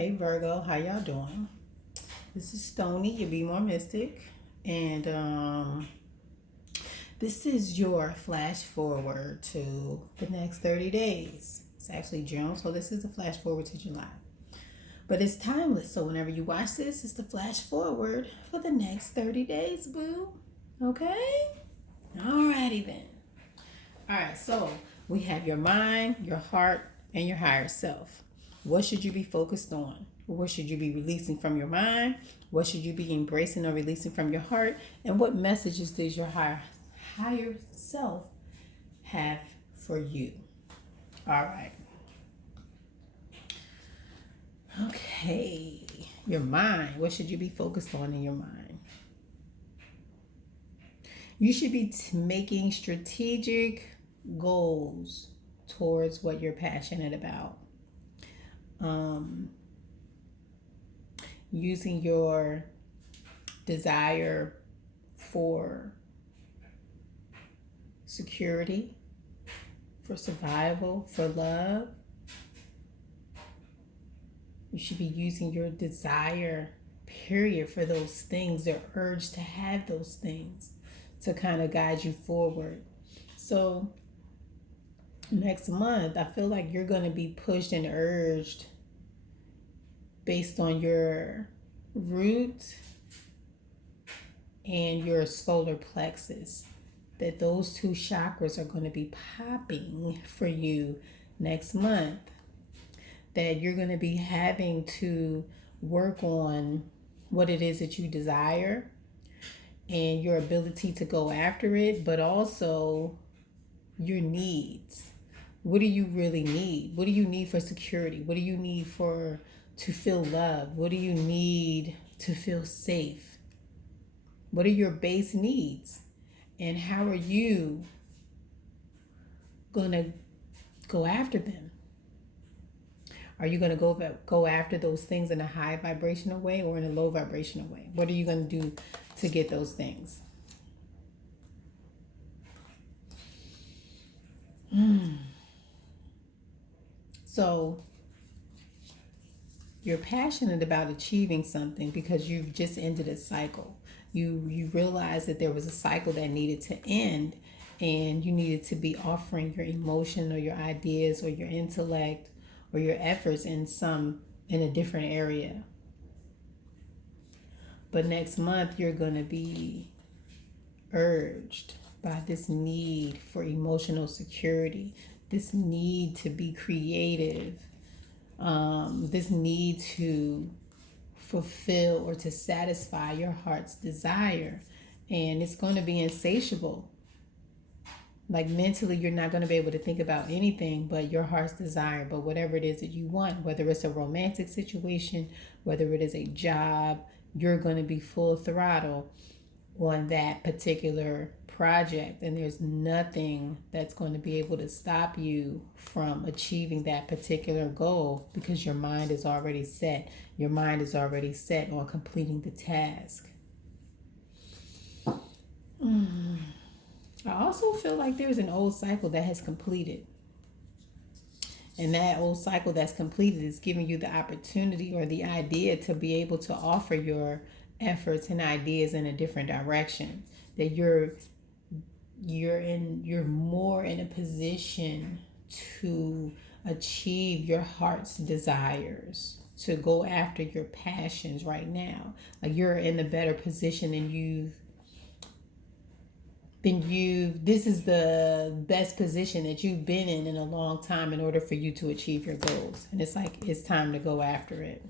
Hey Virgo, how y'all doing? This is Stony, your Be More Mystic, and this is your flash forward to the next 30 days. It's actually June, so this is the flash forward to July. But it's timeless, so whenever you watch this, it's the flash forward for the next 30 days, boo. Okay? Alrighty then. Alright, so we have your mind, your heart, and your higher self. What should you be focused on? What should you be releasing from your mind? What should you be embracing or releasing from your heart? And what messages does your higher self have for you? All right. Okay. Your mind. What should you be focused on in your mind? You should be making strategic goals towards what you're passionate about. Using your desire for security, for survival, for love. You should be using your desire, period, for those things, the urge to have those things to kind of guide you forward. So next month, I feel like you're going to be pushed and urged based on your root and your solar plexus, that those two chakras are going to be popping for you next month, that you're going to be having to work on what it is that you desire and your ability to go after it, but also your needs. What do you really need? What do you need for security? What do you need for to feel loved? What do you need to feel safe? What are your base needs? And how are you going to go after them? Are you going to go after those things in a high vibrational way or in a low vibrational way? What are you going to do to get those things? So you're passionate about achieving something because you've just ended a cycle. You realized that there was a cycle that needed to end, and you needed to be offering your emotion or your ideas or your intellect or your efforts in a different area. But next month you're going to be urged by this need for emotional security, this need to be creative, this need to fulfill or to satisfy your heart's desire. And it's going to be insatiable. Like mentally, you're not going to be able to think about anything but your heart's desire, but whatever it is that you want, whether it's a romantic situation, whether it is a job, you're going to be full throttle on that particular project, and there's nothing that's going to be able to stop you from achieving that particular goal because your mind is already set. Your mind is already set on completing the task. I also feel like there's an old cycle that has completed. And that old cycle that's completed is giving you the opportunity or the idea to be able to offer your efforts and ideas in a different direction. That you're more in a position to achieve your heart's desires, to go after your passions right now. Like you're in a better position this is the best position that you've been in a long time in order for you to achieve your goals. And it's like it's time to go after it.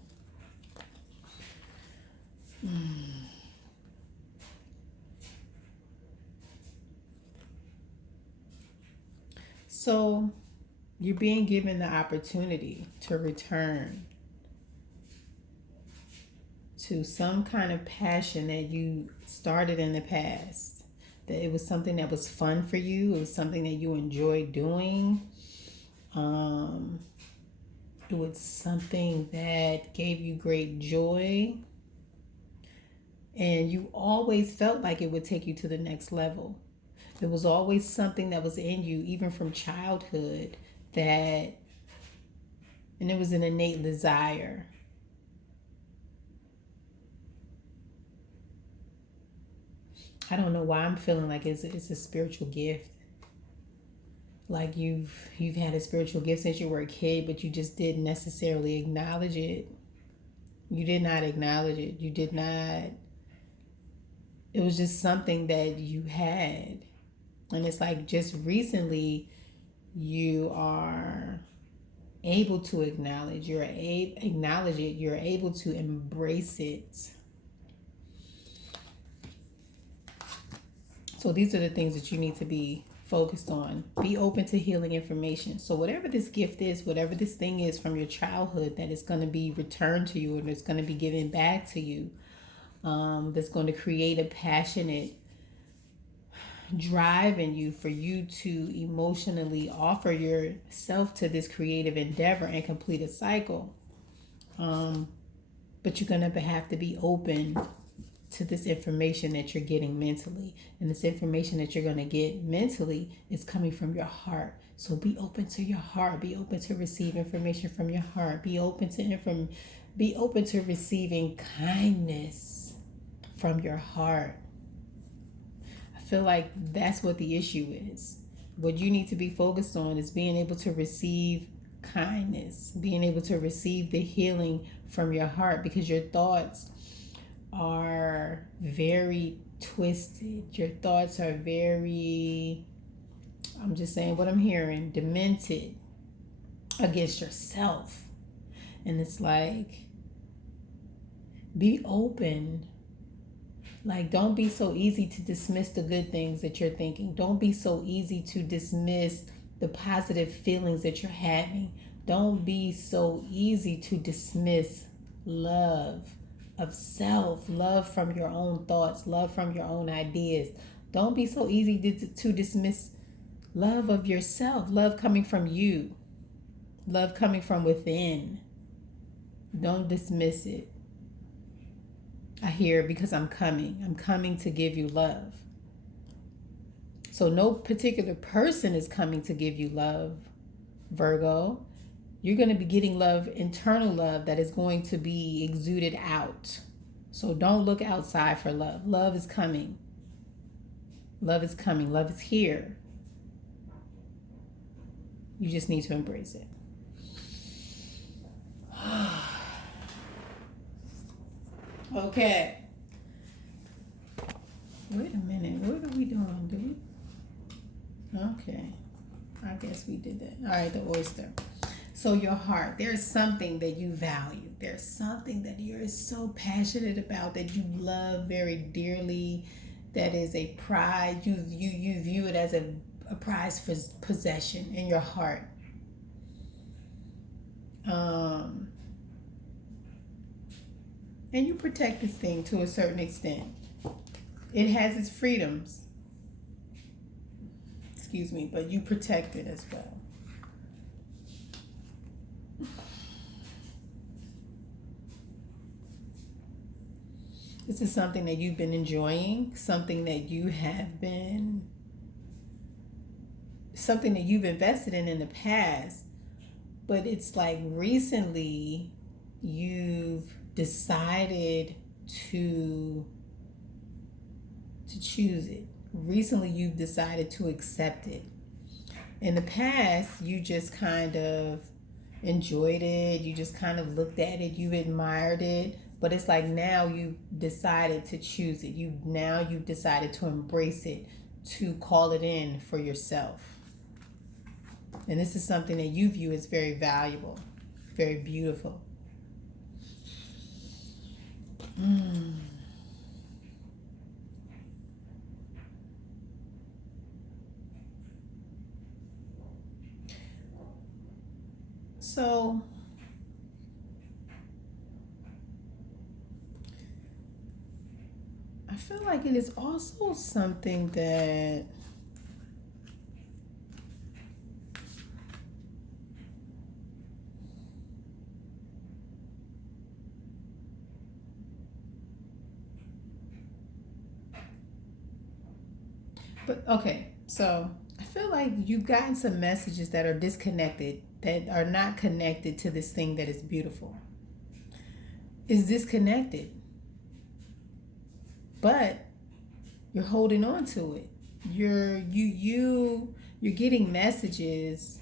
So you're being given the opportunity to return to some kind of passion that you started in the past. That it was something that was fun for you. It was something that you enjoyed doing. It was something that gave you great joy. And you always felt like it would take you to the next level. There was always something that was in you, even from childhood, and it was an innate desire I don't know why I'm feeling like it's a spiritual gift. Like you've had a spiritual gift since you were a kid, but you just didn't necessarily acknowledge it. You did not acknowledge it. You did not. It was just something that you had. And it's like just recently you are able to acknowledge, acknowledge it, you're able to embrace it. So these are the things that you need to be focused on. Be open to healing information. So whatever this gift is, whatever this thing is from your childhood that is going to be returned to you, and it's going to be given back to you, that's going to create a passionate drive in you for you to emotionally offer yourself to this creative endeavor and complete a cycle. But you're going to have to be open to this information that you're getting mentally. And this information that you're going to get mentally is coming from your heart. So be open to your heart. Be open to receive information from your heart. Be open to receiving kindness from your heart. I feel like that's what the issue is. What you need to be focused on is being able to receive kindness, being able to receive the healing from your heart, because your thoughts are very twisted. Your thoughts are very, I'm just saying what I'm hearing, demented against yourself. And it's like, be open. Like, don't be so easy to dismiss the good things that you're thinking. Don't be so easy to dismiss the positive feelings that you're having. Don't be so easy to dismiss love of self, love from your own thoughts, love from your own ideas. Don't be so easy to dismiss love of yourself, love coming from you, love coming from within. Don't dismiss it. I hear, because I'm coming to give you love. So no particular person is coming to give you love, Virgo. You're going to be getting love, internal love, that is going to be exuded out. So don't look outside for love. Love is coming. Love is coming. Love is here. You just need to embrace it. Okay. Wait a minute. What are we doing, dude? Okay. I guess we did that. All right, the oyster. So your heart, there's something that you value. There's something that you're so passionate about, that you love very dearly, that is a pride. You view it as a prized possession in your heart. And you protect this thing to a certain extent. It has its freedoms. Excuse me, but you protect it as well. This is something that you've been enjoying, something that you've invested in the past, but it's like recently you've decided to choose it. Recently you've decided to accept it. In the past, you just kind of enjoyed it, you just kind of looked at it, you admired it, but it's like now you've decided to choose it. You've decided to embrace it, to call it in for yourself. And this is something that you view as very valuable, very beautiful. So I feel like it is also something that okay, so I feel like you've gotten some messages that are disconnected, that are not connected to this thing that is beautiful. It's disconnected. But You're holding on to it. You're getting messages,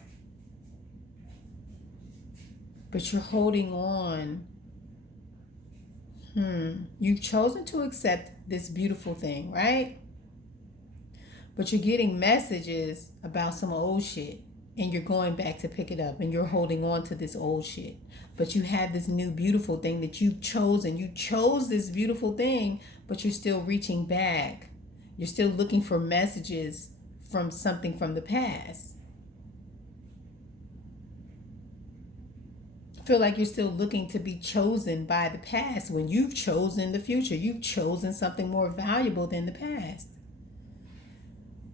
but you're holding on. You've chosen to accept this beautiful thing, right? But you're getting messages about some old shit, and you're going back to pick it up, and you're holding on to this old shit. But you have this new beautiful thing that you've chosen. You chose this beautiful thing, but you're still reaching back. You're still looking for messages from something from the past. Feel like you're still looking to be chosen by the past when you've chosen the future. You've chosen something more valuable than the past.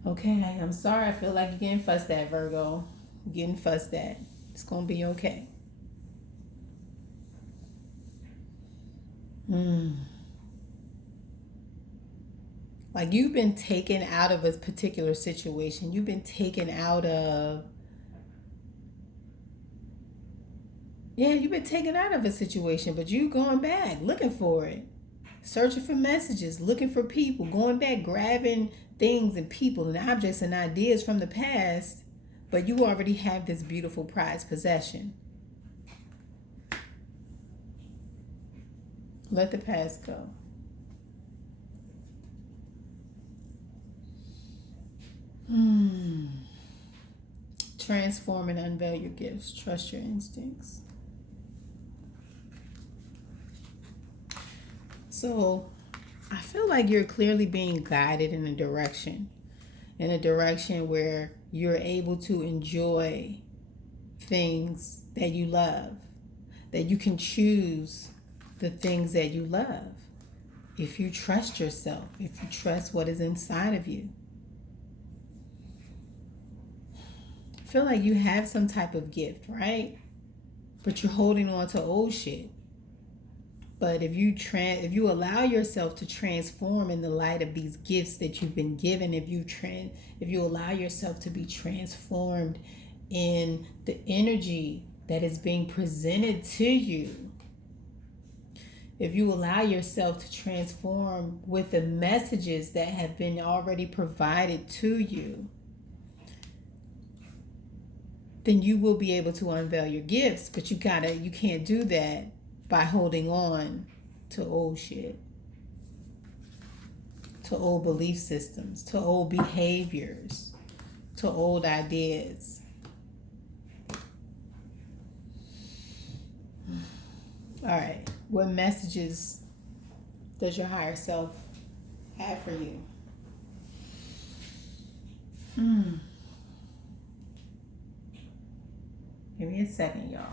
Okay, I'm sorry. I feel like you're getting fussed at, Virgo. You're getting fussed at. It's going to be okay. Like you've been taken out of a particular situation. You've been taken out of you've been taken out of a situation, but you going back, looking for it, searching for messages, looking for people, going back, grabbing things and people and objects and ideas from the past, but you already have this beautiful prized possession. Let the past go. Transform and unveil your gifts. Trust your instincts. So I feel like you're clearly being guided in a direction where you're able to enjoy things that you love, that you can choose the things that you love. If you trust yourself, if you trust what is inside of you. I feel like you have some type of gift, right? But you're holding on to old shit. But if you allow yourself to transform in the light of these gifts that you've been given, if you allow yourself to be transformed in the energy that is being presented to you, if you allow yourself to transform with the messages that have been already provided to you, then you will be able to unveil your gifts. But you can't do that by holding on to old shit, to old belief systems, to old behaviors, to old ideas. All right, what messages does your higher self have for you? Give me a second, y'all.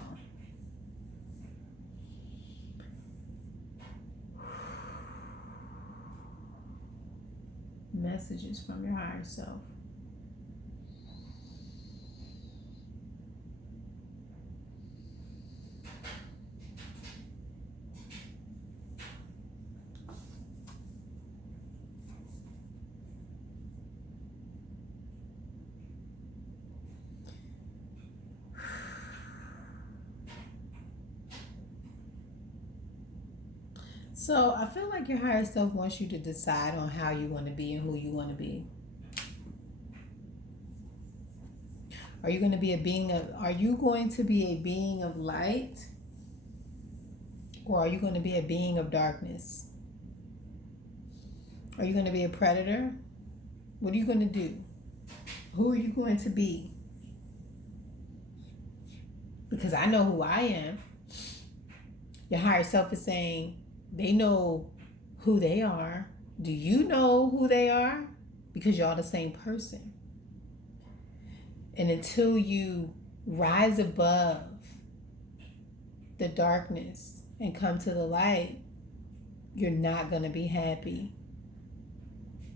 Messages from your higher self. So I feel like your higher self wants you to decide on how you want to be and who you want to be. Are you going to be a being of light? Or are you going to be a being of darkness? Are you going to be a predator? What are you going to do? Who are you going to be? Because I know who I am. Your higher self is saying they know who they are. Do you know who they are? Because y'all the same person. And until you rise above the darkness and come to the light, you're not going to be happy.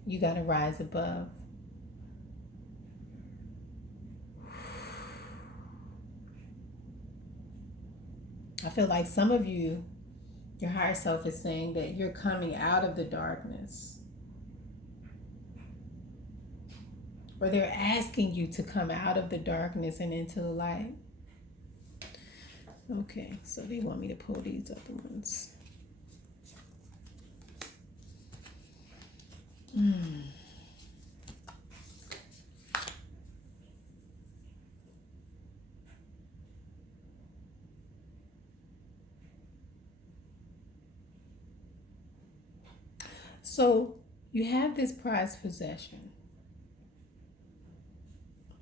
You got to rise above. I feel like some of you, your higher self is saying that you're coming out of the darkness. Or they're asking you to come out of the darkness and into the light. Okay, so they want me to pull these other ones. So you have this prized possession,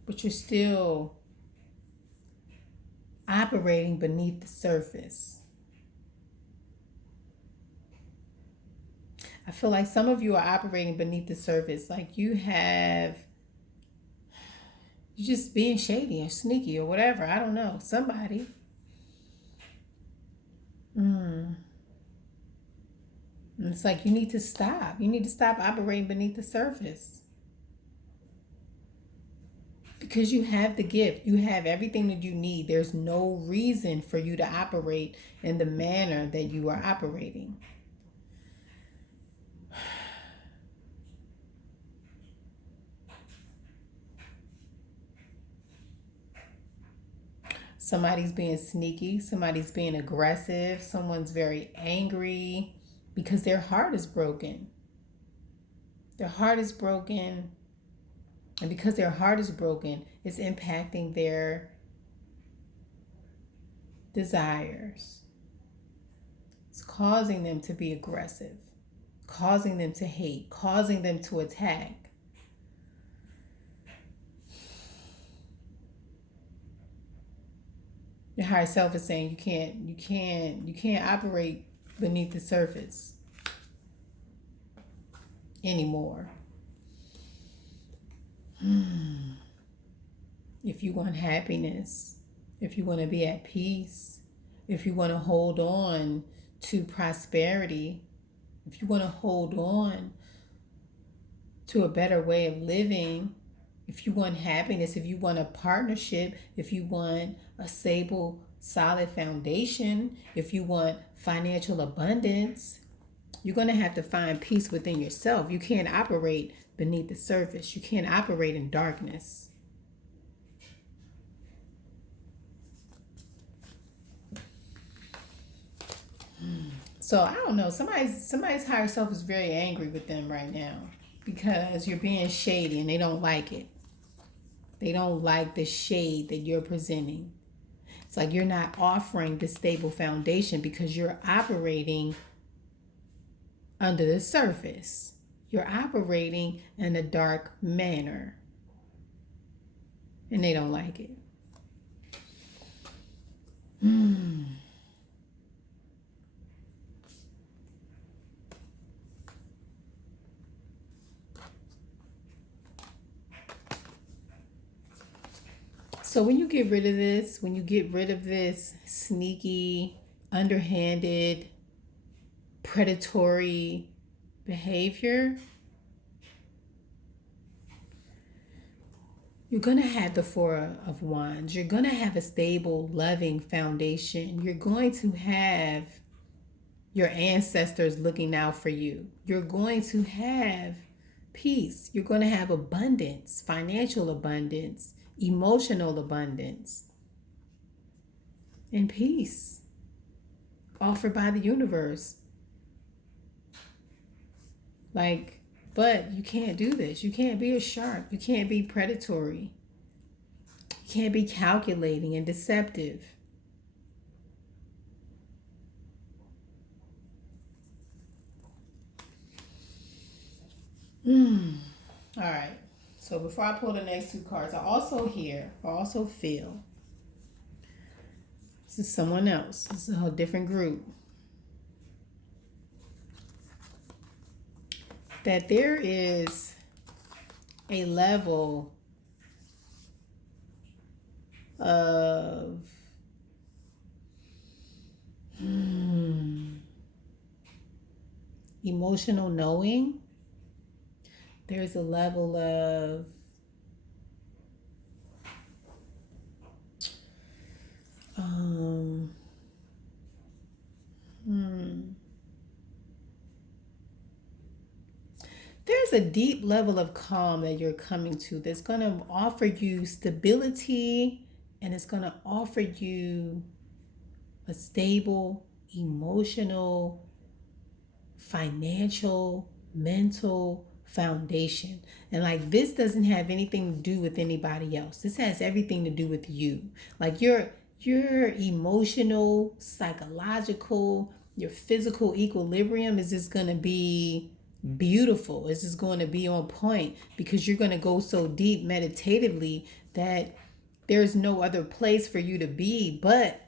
but you're still operating beneath the surface. I feel like some of you are operating beneath the surface. Like you're just being shady or sneaky or whatever. I don't know. Somebody. And it's like you need to stop. You need to stop operating beneath the surface. Because you have the gift. You have everything that you need. There's no reason for you to operate in the manner that you are operating. Somebody's being sneaky, somebody's being aggressive, someone's very angry because their heart is broken. Their heart is broken, and because their heart is broken, it's impacting their desires. It's causing them to be aggressive, causing them to hate, causing them to attack. Your higher self is saying you can't operate beneath the surface anymore. If you want happiness, if you want to be at peace, if you want to hold on to prosperity, if you want to hold on to a better way of living, if you want happiness, if you want a partnership, if you want a stable, solid foundation, if you want financial abundance, you're going to have to find peace within yourself. You can't operate beneath the surface. You can't operate in darkness. So I don't know. Somebody's higher self is very angry with them right now because you're being shady and they don't like it. They don't like the shade that you're presenting. It's like you're not offering the stable foundation because you're operating under the surface. You're operating in a dark manner. And they don't like it. So when you get rid of this sneaky, underhanded, predatory behavior, you're going to have the Four of Wands. You're going to have a stable, loving foundation. You're going to have your ancestors looking out for you. You're going to have peace. You're going to have abundance, financial abundance, emotional abundance, and peace offered by the universe. But you can't do this. You can't be a shark. You can't be predatory. You can't be calculating and deceptive. All right. So before I pull the next two cards, I also feel, this is someone else. This is a whole different group. That there is a level of emotional knowing. There's a level of there's a deep level of calm that you're coming to that's going to offer you stability, and it's going to offer you a stable, emotional, financial, mental foundation. And like, this doesn't have anything to do with anybody else. This has everything to do with you. Like your emotional, psychological, your physical equilibrium is just going to be beautiful. It's just going to be on point because you're going to go so deep meditatively that there's no other place for you to be but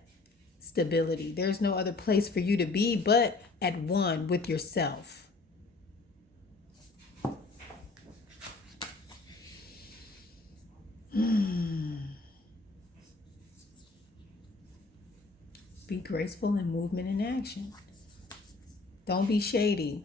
stability. There's no other place for you to be but at one with yourself. Be graceful in movement and action. Don't be shady.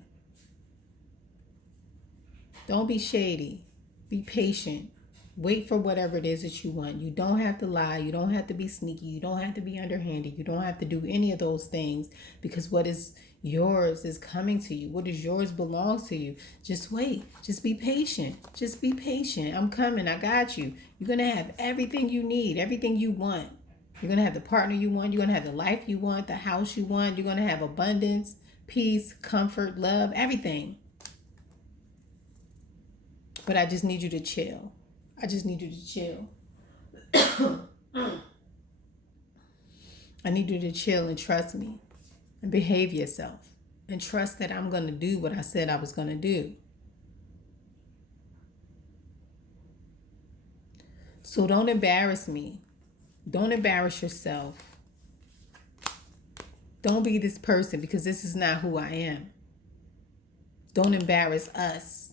Don't be shady. Be patient. Wait for whatever it is that you want. You don't have to lie. You don't have to be sneaky. You don't have to be underhanded. You don't have to do any of those things because what is yours is coming to you. What is yours belongs to you. Just wait. Just be patient. Just be patient. I'm coming. I got you. You're going to have everything you need, everything you want. You're going to have the partner you want. You're going to have the life you want, the house you want. You're going to have abundance, peace, comfort, love, everything. But I just need you to chill. I just need you to chill. I need you to chill and trust me and behave yourself and trust that I'm going to do what I said I was going to do. So don't embarrass me. Don't embarrass yourself. Don't be this person because this is not who I am. Don't embarrass us.